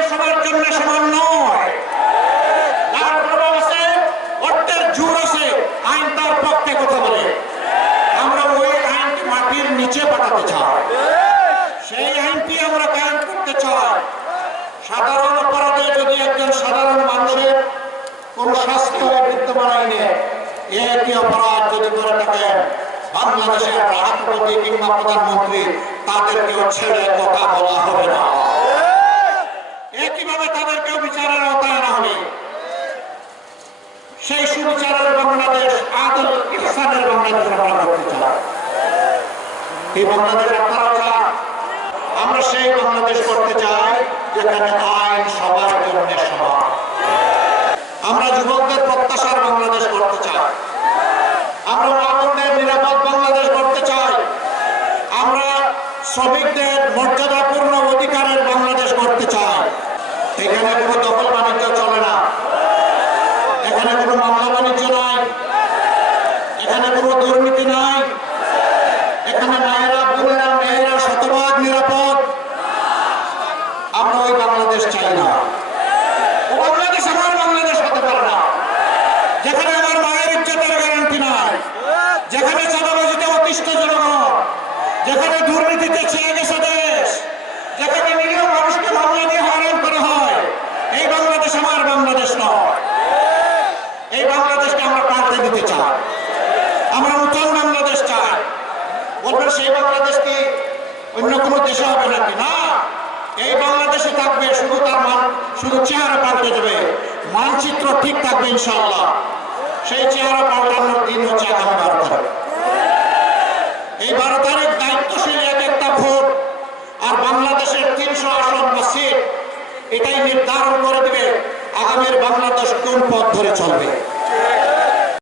আইন সবার জন্য সমান নয়। যার প্রভাব আছে, অর্থের জোর আছে, আইন তার পক্ষে কথা বলে। আমরা ওই আইনটি মাটির নিচে পাঠাতে চাই, সেই আইনটি আমরা কায়েম করতে চাই। সাধারণ অপরাধে যদি একজন সাধারণ মানুষের কোন শাস্তি হয় বিদ্যমান আইনে, একই অপরাধ যদি করে থাকেন, বাংলাদেশের রাষ্ট্রপতি কিংবা প্রধানমন্ত্রী তাদেরকেও ছেড়ে কথা বলা হবে না। একইভাবে তাদেরকেও বিচারের আওতায় আনা হবে। সেই সুবিচারের বাংলাদেশ, আদল ইহসানের বাংলাদেশ আমরা করতে চাই। এই বাংলাদেশ আপনারা চান? আমরা সেই বাংলাদেশ করতে চাই যেখানে আইন সবার জন্য সমান। আমরা যুবকদের প্রত্যাশার বাংলাদেশ করতে চাই। আমরা মানবদের নিরাপদ বাংলাদেশ করতে চাই। আমরা শ্রমিকদের মর্যাদাপূর্ণ অধিকারের বাংলাদেশ করতে চাই। এখানে কোনো দখল বাণিজ্য চলে না, এখানে কোনো মামলা বাণিজ্য নাই, এখানে কোনো দুর্নীতি নাই, এখানে মায়েরা বোনেরা মেয়েরা শতভাগ নিরাপদ। আমরা ওই বাংলাদেশ চাই না। ও বাংলাদেশ আমার বাংলাদেশ হতে পারে না, যেখানে আমার মায়ের ইজ্জতের গ্যারান্টি নাই, যেখানে চাঁদাবাজিতে অতিষ্ঠ জনগণ, যেখানে দুর্নীতিতে ছেয়ে গেছে দেশ, যেখানে নিরীহ মানুষকে মামলা দিয়ে হয়রান করা হয়। এই বাংলাদেশ আমার বাংলাদেশ নয়। এই বাংলাদেশকে আমরা পাল্টে দিতে চাই। আমরা নতুন বাংলাদেশ চাই। বলবেন সেই বাংলাদেশ কি অন্য কোনো দেশে হবে নাকি? না, এই বাংলাদেশে থাকবে, শুধু তার শুধু চেহারা পাল্টে দেবে, মানচিত্র ঠিক থাকবে ইনশাআল্লাহ। সেই চেহারা পাল্টানোর দিন হচ্ছে আগামী 12 তারিখ। এই 12 তারিখ দায়িত্বশীল এক একটা ভোট আর বাংলাদেশের 300 আসন বা সিট, এটাই নির্ধারণ করে দিবে আগামীর বাংলাদেশ কোন পথ ধরে চলবে।